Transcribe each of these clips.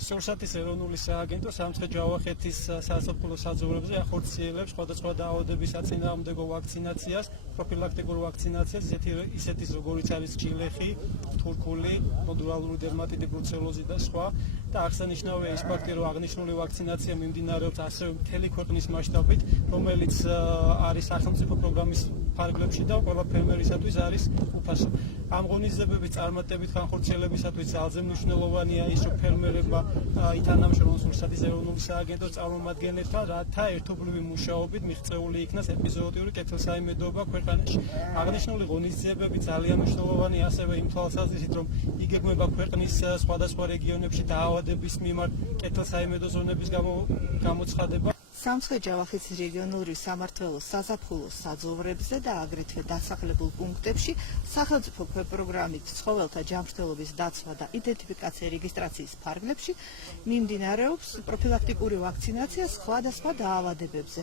სურსათის ეროვნული სააგენტო სამცხე-ჯავახეთის სასოფლო საზღვრებზე ახორციელებს სხვადასხვა დაავადების საწინააღმდეგო ვაქცინაციას, პროფილაქტიკურ ვაქცინაციას, ისეთის როგორიც არის ჭილეხი, თურქული, ნოდულარული დერმატიტი, ბრუცელოზი და სხვა. და აღსანიშნავია ის ფაქტი, რომ აღნიშნული ვაქცინაცია მიმდინარეობს ასევე მთელი ქვეყნის მასშტაბით, რომელიც არის სახელმწიფო პროგრამის ფარგლებში და ყველა ფერმერისათვის არის უფასო. ამ ღონისძიებების წარმატებით განხორციელებისათვის ძალზე მნიშვნელოვანია ის, რომ ფერმერებმა ითანამშრომლონ სურსათის ეროვნული სააგენტოს წარმომადგენლებთან, რათა ერთობლივი მუშაობით მიღწეული იქნას ეპიზოოტიური კეთილსაიმედოობა ქვეყანაში. აღნიშნული ღონისძიებები ძალიან მნიშვნელოვანია ასევე იმ თვალსაზრისით, რომ იგეგმება ქვეყნის სხვადასხვა რეგიონებში დაავადების მიმართ კეთილსაიმედო ზონების გამოცხადება. სამცხე-ჯავახეთის რეგიონული სამმართველოს საზაფხულო საძოვრებზე და აგრეთვე დასახლებულ პუნქტებში სახელმწიფო პროგრამით ცხოველთა ჯანმრთელობის დაცვა და იდენტიფიკაცია რეგისტრაციის ფარგლებში მიმდინარეობს პროფილაქტიკური ვაქცინაცია სხვადასხვა დაავადებებზე.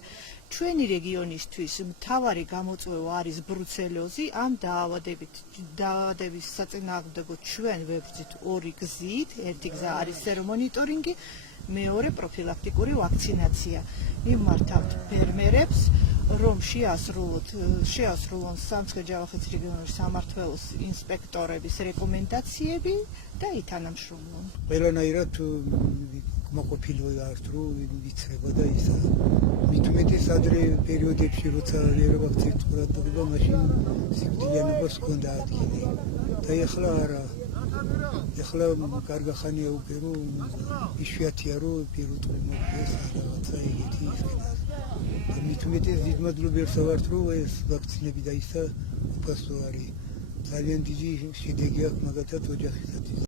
ჩვენი რეგიონისთვის მთავარი გამოწვევა არის ბრუცელოზი. ამ დაავადების საწინააღმდეგო ჩვენ ვებრძვით ორი გზით. ერთი გზა არის სერომონიტორინგი, მეორე პროფილაქტიკური ვაქცინაცია. მიმართავთ ფერმერებს, რომ შეასრულონ სამცხე-ჯავახეთის რეგიონული სამმართველოს ინსპექტორების რეკომენდაციები და ითანამშრომლონ. ყველანაირად კმაყოფილი ვართ, რომ იცრება და ისა. მით უმეტეს ადრე პერიოდებში, როცა ვაქცინით ყურადღება, მაშინ სიკვდილიანობას ჰქონდა ადგილი. და ეხლა არა. ეხლა კარგახანია უკვე, რომ იშვიათია, რომ პირველ მოგდეს რაღაცა ეგეთი იქნება. და მით უმეტეს დიდ მადლობიერს ვართ, რომ ეს ვაქცინები და ისა უფასო არის. ძალიან დიდი შედეგი აქვს მაგათაც ოჯახისათვის.